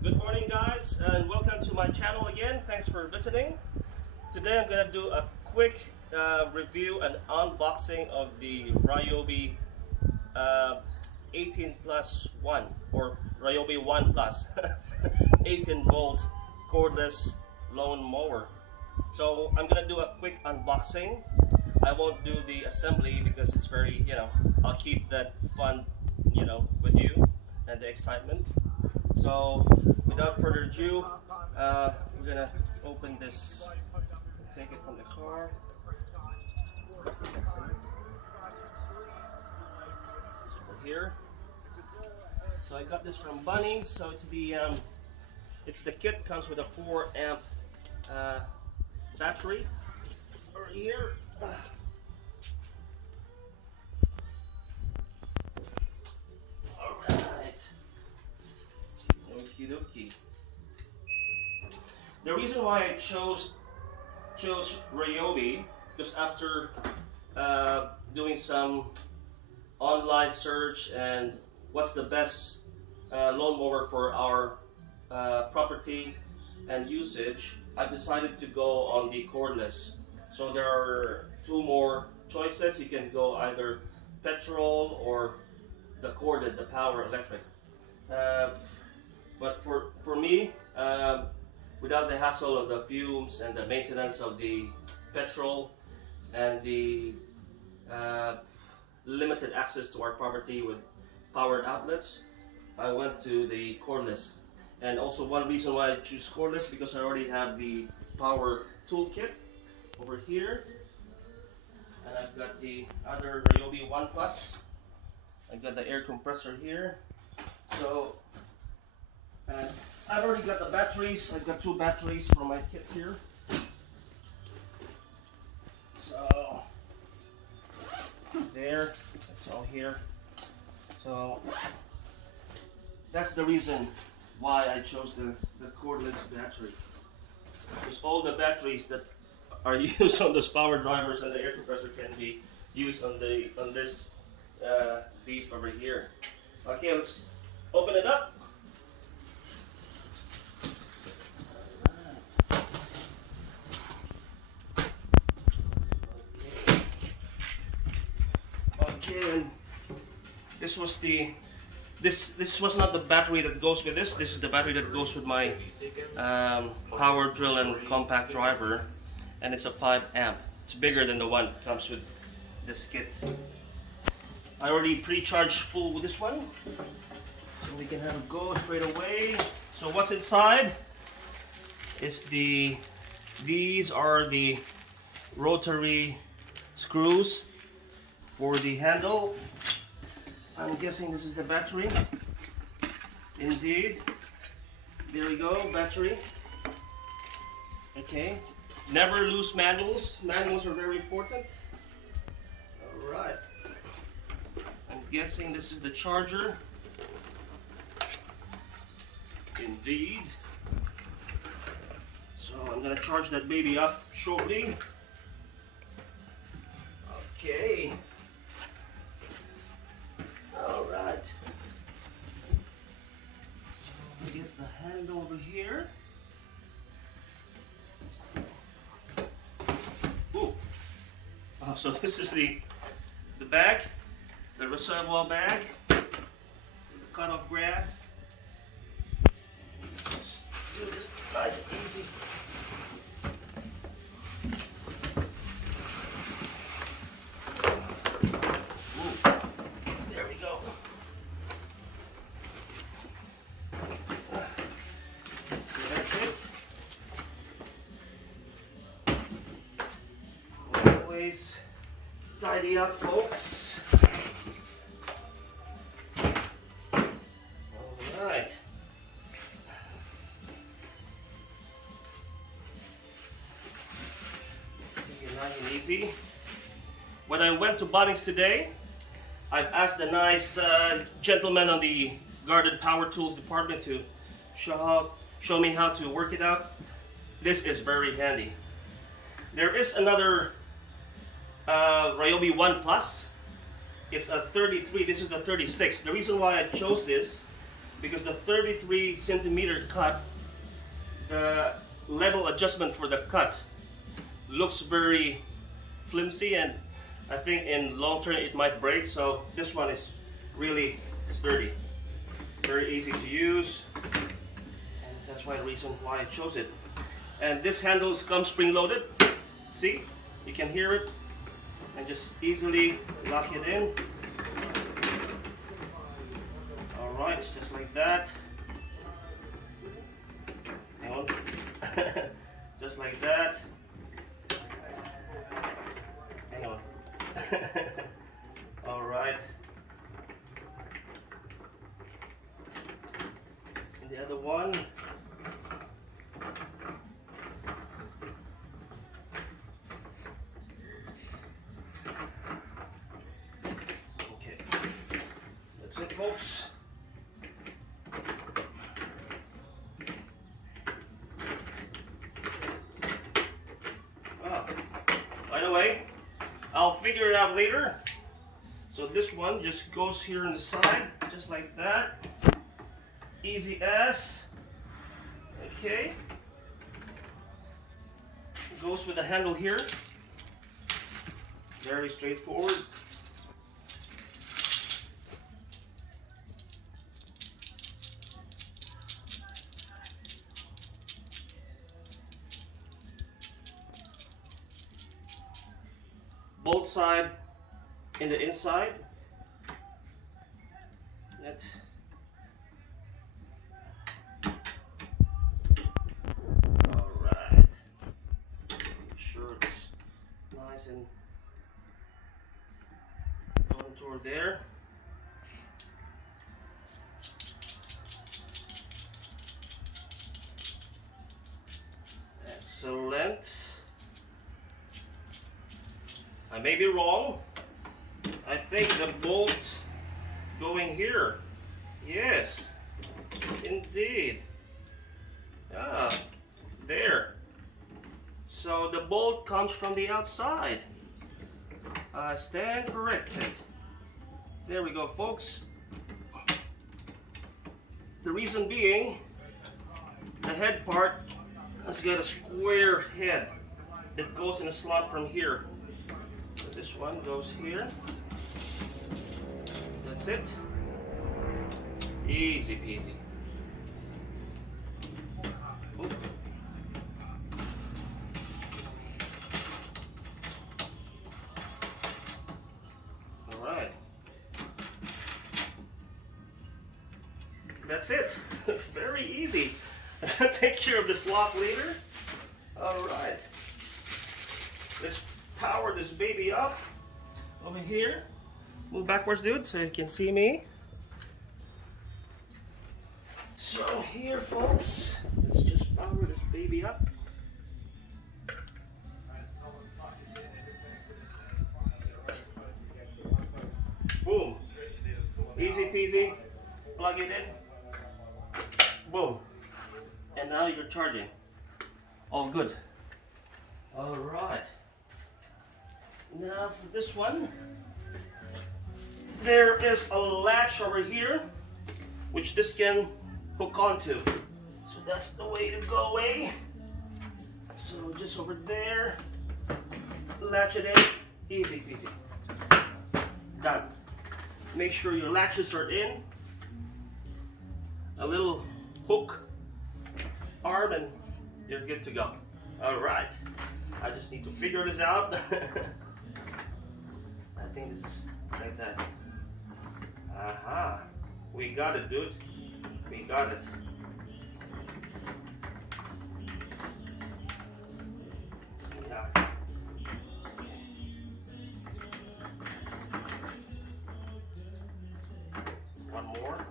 Good morning, guys, and welcome to my channel again. Thanks for visiting. Today I'm gonna do a quick review and unboxing of the Ryobi 18+1 or Ryobi 1 Plus 18V Cordless Lawn Mower. So I'm gonna do a quick unboxing. I won't do the assembly because it's very, I'll keep that fun, with you and the excitement. So without further ado, we're gonna open this, take it from the car. Over here. So I got this from Bunnings. So it's the kit, comes with a 4 amp battery. Over here. Okie dokie. The reason why I chose Ryobi, because after doing some online search and what's the best lawnmower for our property and usage, I decided to go on the cordless. So there are two more choices. You can go either petrol or the corded, the power electric. But for me, without the hassle of the fumes and the maintenance of the petrol and the limited access to our property with powered outlets, I went to the cordless. And also one reason why I choose cordless, because I already have the power toolkit over here, and I've got the other Ryobi 1 Plus. I've got the air compressor here. So I've already got the batteries. I've got 2 batteries for my kit here. So there, it's all here. So that's the reason why I chose the cordless battery. Because all the batteries that are used on those power drivers and the air compressor can be used on this beast over here. Okay, let's open it up. Okay, and this was not the battery that goes with this. This is the battery that goes with my power drill and compact driver, and it's a 5 amp. It's bigger than the one that comes with this kit. I already pre-charged full with this one, so we can have a go straight away. So what's inside is these are the rotary screws for the handle. I'm guessing this is the battery. Indeed. There we go, battery. Okay. Never lose manuals. Manuals are very important. Alright. I'm guessing this is the charger. Indeed. So I'm gonna charge that baby up shortly. Okay. Alright. So get the handle over here. Ooh. Oh, so this is the bag, the reservoir bag, the cut off grass. Just do this nice and easy. Tidy up, folks. Alright. Take it nice and easy. When I went to Bunnings today, I've asked a nice gentleman on the guarded power tools department to show me how to work it out. This is very handy. There is another Ryobi 1 Plus. It's a 33, this is the 36. The reason why I chose this because the 33cm cut, the level adjustment for the cut looks very flimsy, and I think in long term it might break. So this one is really sturdy, very easy to use, and that's why the reason why I chose it. And this handles come spring loaded. See, you can hear it, and just easily lock it in. All right, just like that. Hang on. Just like that. Hang on. All right. And the other one. Okay. That's it, folks. By the way, I'll figure it out later. So this one just goes here on the side, just like that. Easy as. Okay. Goes with the handle here. Very straightforward. Both sides in the inside. Let's alright. Make sure it's nice and contour there. Excellent. I may be wrong. I think the bolt going here. Yes, indeed. Ah, there. So the bolt comes from the outside. I stand corrected. There we go, folks. The reason being, the head part has got a square head that goes in a slot from here. So this one goes here. That's it. Easy peasy. Oop. All right. That's it. Very easy. Take care of this lock later. All right. Let's power this baby up over here. Move backwards, dude, so you can see me. So here, folks, let's just power this baby up. Boom. Easy peasy. Plug it in. Boom. And now you're charging. All good. All right. Now for this one, there is a latch over here, which this can hook onto. So that's the way to go away. So just over there, latch it in, easy peasy. Done. Make sure your latches are in. A little hook arm and you're good to go. All right. I just need to figure this out. I think this is like that. Aha. We got it, dude. We got it. Yeah. One more.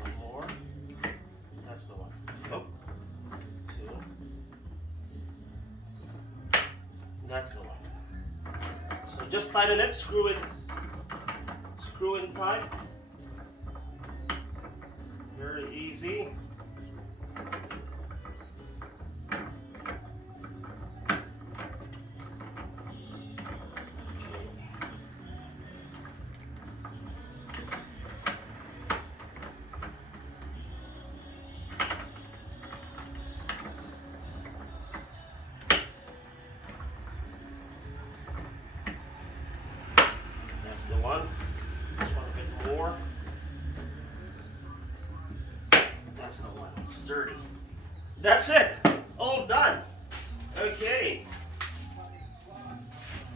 One more. That's the one. Oh. Two. That's the one. So just tighten it, screw it tight. Very easy. the one. This one a bit more. That's the one. It's 30. That's it. All done. Okay.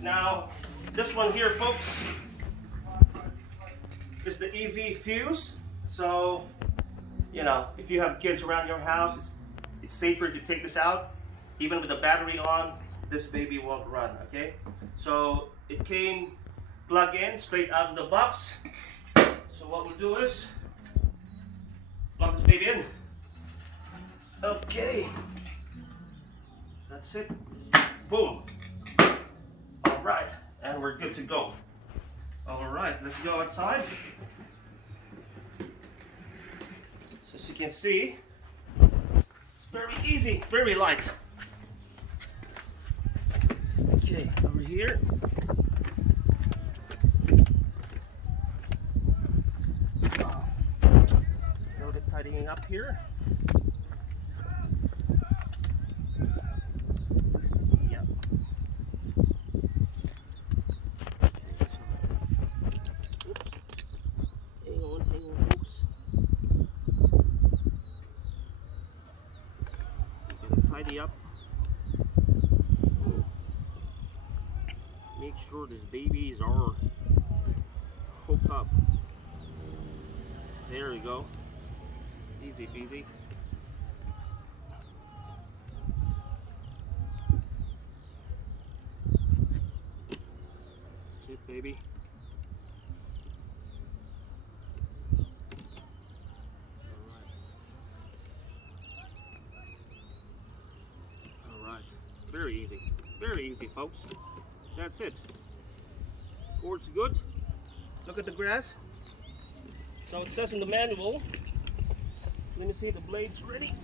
Now, this one here, folks, is the easy fuse. So, you know, if you have kids around your house, it's safer to take this out. Even with the battery on, this baby won't run, okay? So, it came plug in straight out of the box. So what we'll do is plug this baby in. Okay, that's it. Boom. All right, and we're good to go. All right, let's go outside. So as you can see, it's very easy, very light. Okay, over here. Tidying up here. Yep. Oops. Hang on, folks. Gotta tidy up. Make sure these babies are hooked up. There we go. Easy peasy. That's it, baby. All right. Very easy. Very easy, folks. That's it. Cord's good. Look at the grass. So it says in the manual. Let me see, the blade's ready.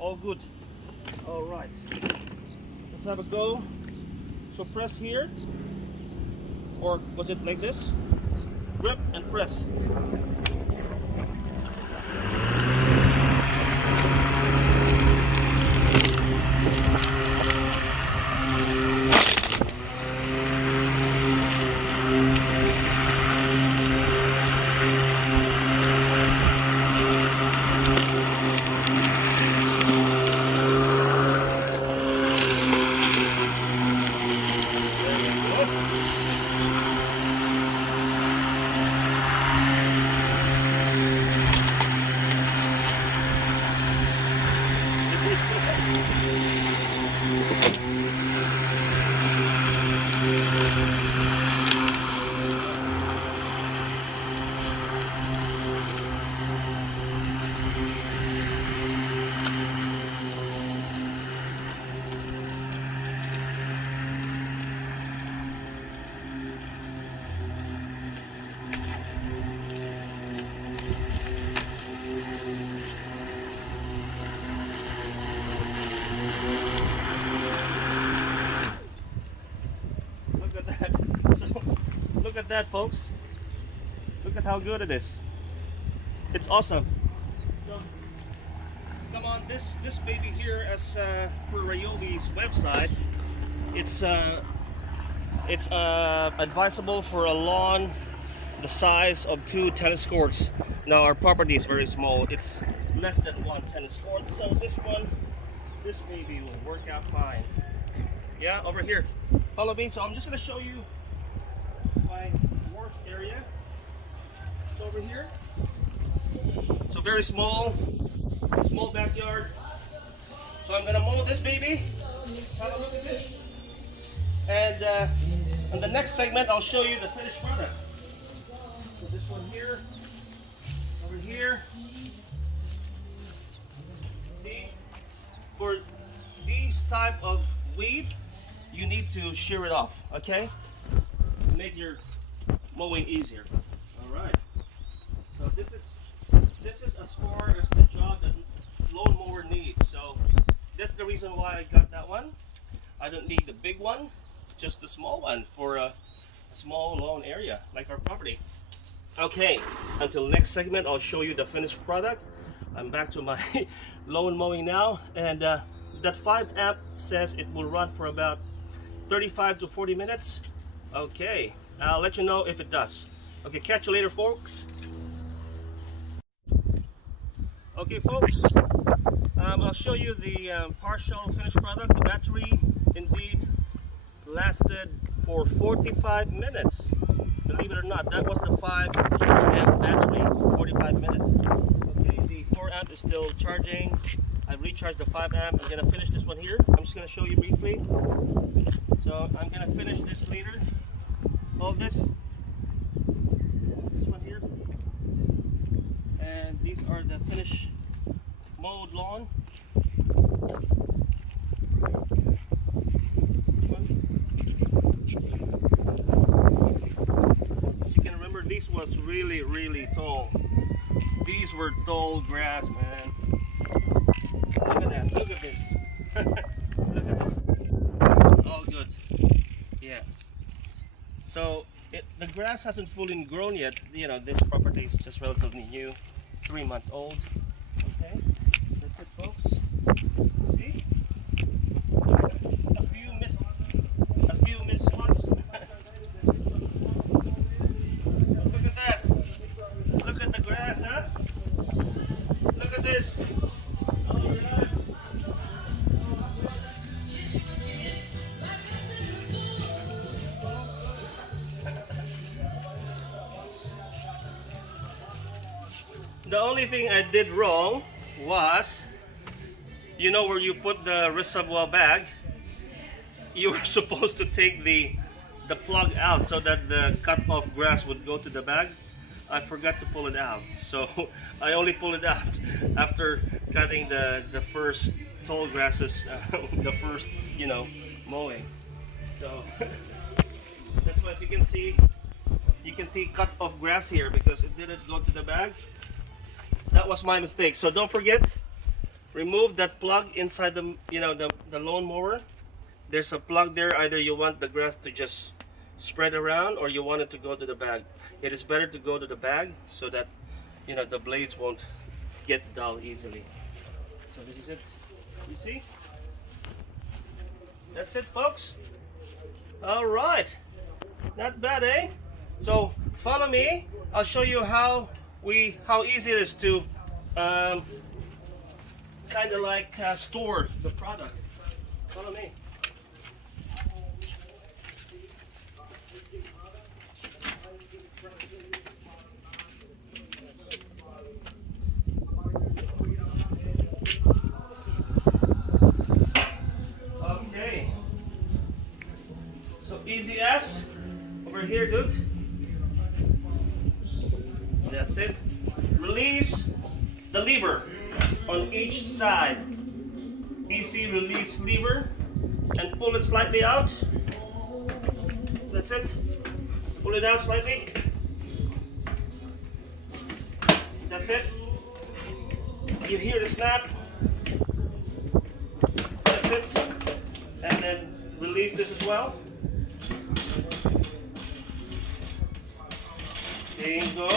All good. All right. Let's have a go. So press here, or was it like this? Grip and press. Look at that, folks. Look at how good it is. It's awesome. So, come on, this baby here, as per Ryobi's website, it's advisable for a lawn the size of 2 tennis courts. Now our property is very small. It's less than 1 tennis court. So this baby will work out fine. Yeah, over here. Follow me. So I'm just going to show you my work area. It's over here. So very small backyard. So I'm going to mow this baby. Have a look at this. And in the next segment, I'll show you the finished product. So this one here, over here. See, for these type of weed, you need to shear it off, okay? To make your mowing easier. All right. So this is as far as the job that Lawn Mower needs. So that's the reason why I got that one. I don't need the big one, just the small one for a small lawn area like our property. Okay, until next segment, I'll show you the finished product. I'm back to my lawn mowing now, and that 5 amp says it will run for about 35 to 40 minutes. Okay, I'll let you know if it does. Okay, catch you later, folks. Okay, folks, I'll show you the partial finished product. The battery indeed lasted for 45 minutes. Believe it or not, that was the 5 amp battery for 45 minutes. Okay, the 4 amp is still charging. I recharged the 5 amp. I'm gonna finish this one here. I'm just gonna show you briefly. So I'm gonna finish this later. All this one here, and these are the finished mowed lawn. As you can remember, this was really tall. These were tall grass, man. Look at that, look at this. Look at this. All good. Yeah. So the grass hasn't fully grown yet. You know, this property is just relatively new, 3-month-old. Okay, that's it, folks. See, a few missed spots. Look at that. Look at the grass, huh? Look at this. The only thing I did wrong was, you know where you put the reservoir bag, you were supposed to take the plug out so that the cut off grass would go to the bag. I forgot to pull it out, so I only pulled it out after cutting the first tall grasses, the first, you know, mowing. So that's why you can see cut off grass here because it didn't go to the bag. That was my mistake. So don't forget, remove that plug inside the, you know, the lawn mower. There's a plug there. Either you want the grass to just spread around or you want it to go to the bag. It is better to go to the bag so that, you know, the blades won't get dull easily. So this is it. You see? That's it, folks. All right. Not bad, eh? So follow me. I'll show you how easy it is to kind of like store the product. Follow me. Okay. So easy as over here, dude. That's it. Release the lever on each side. Easy release lever and pull it slightly out. That's it. Pull it out slightly. That's it. You hear the snap. That's it. And then release this as well. There you go.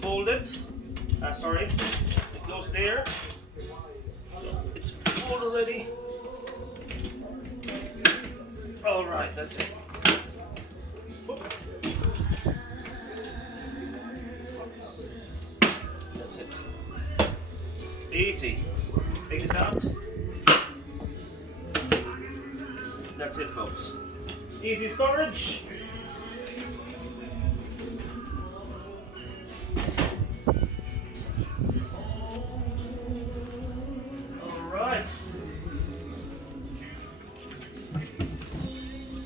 Fold it. Sorry, it goes there. So it's full already. All right, that's it. That's it. Easy. Take this out. That's it, folks. Easy storage.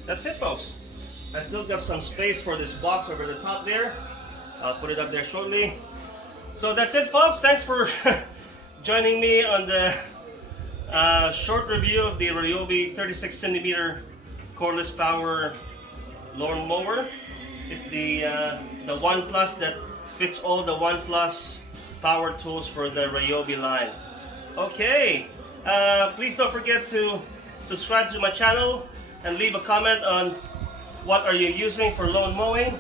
That's it, folks. I still got some space for this box over the top there. I'll put it up there shortly. So that's it, folks. Thanks for joining me on the short review of the Ryobi 36cm cordless power lawn mower. It's the One Plus that fits all the One Plus power tools for the Ryobi line. Okay, please don't forget to subscribe to my channel and leave a comment on what are you using for lawn mowing.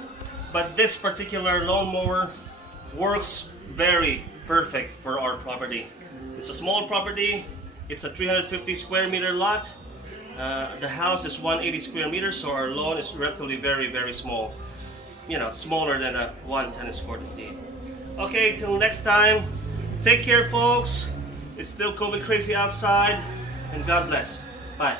But this particular lawn mower works very perfect for our property. It's a small property. It's a 350 square meter lot. The house is 180 square meters, so our lawn is relatively very small. You know, smaller than a 1 tennis court indeed. Okay, till next time, take care folks. It's still COVID crazy outside, and God bless. Bye.